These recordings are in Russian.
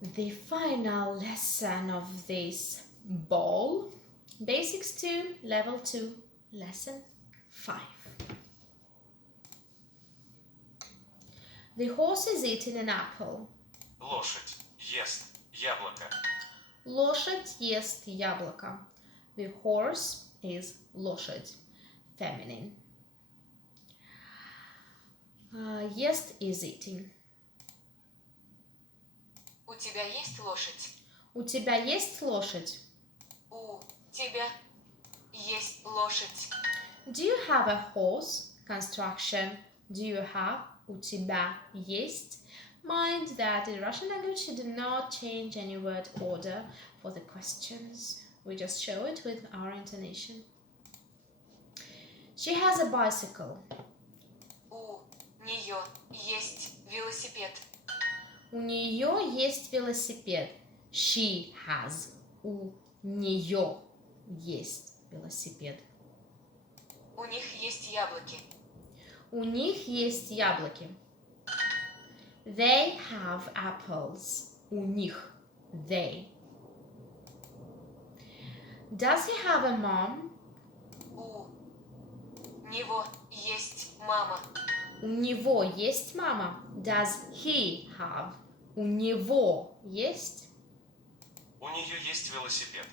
the final lesson of this ball. Basics 2, Level 2, Lesson 5. The horse is eating an apple. Лошадь ест яблоко. Лошадь ест яблоко. The horse is лошадь, feminine. Ест is eating. У тебя есть лошадь? У тебя есть лошадь? У тебя есть лошадь? Do you have a horse? Construction. Do you have? У тебя есть? Mind that in Russian language you do not change any word order for the questions. We just show it with our intonation. She has a bicycle. У нее есть велосипед. У нее есть велосипед. She has. У нее есть велосипед. У них есть яблоки. У них есть яблоки. They have apples. У них. They. Does he have a mom? У него есть мама. У него есть мама. Does he have? У него есть? У нее есть велосипед.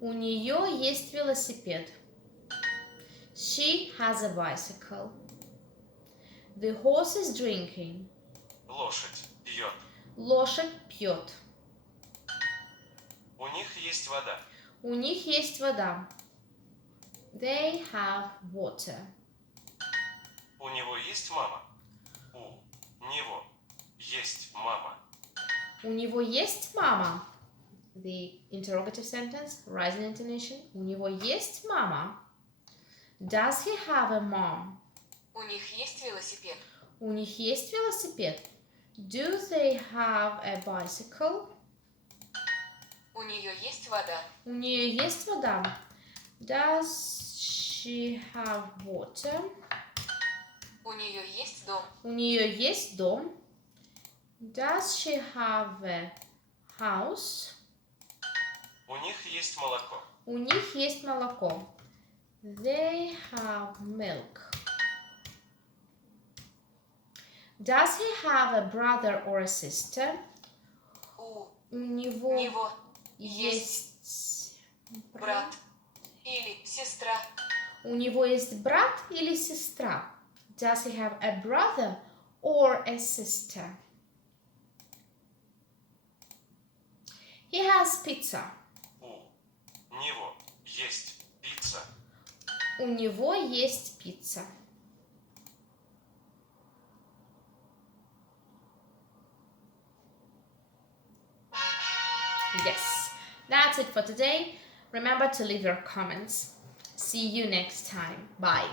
У нее есть велосипед. She has a bicycle. The horse is drinking. Лошадь пьет. Лошадь пьет. У них есть вода. У них есть вода. They have water. У него есть мама. У него есть мама. У него есть мама. The interrogative sentence, rising intonation. У него есть мама. Does he have a mom? У них есть велосипед. У них есть велосипед. Do they have a bicycle? У нее есть вода. У нее есть вода. Does she have water? У нее есть дом. У нее есть дом. Does she have a house? У них есть молоко. У них есть молоко. They have milk. Does he have a brother or a sister? У У него него есть брат или сестра. У него есть брат или сестра? Does he have a brother or a sister? He has pizza. У него есть пицца. У него есть пицца. Yes, that's it for today. Remember to leave your comments. See you next time. Bye.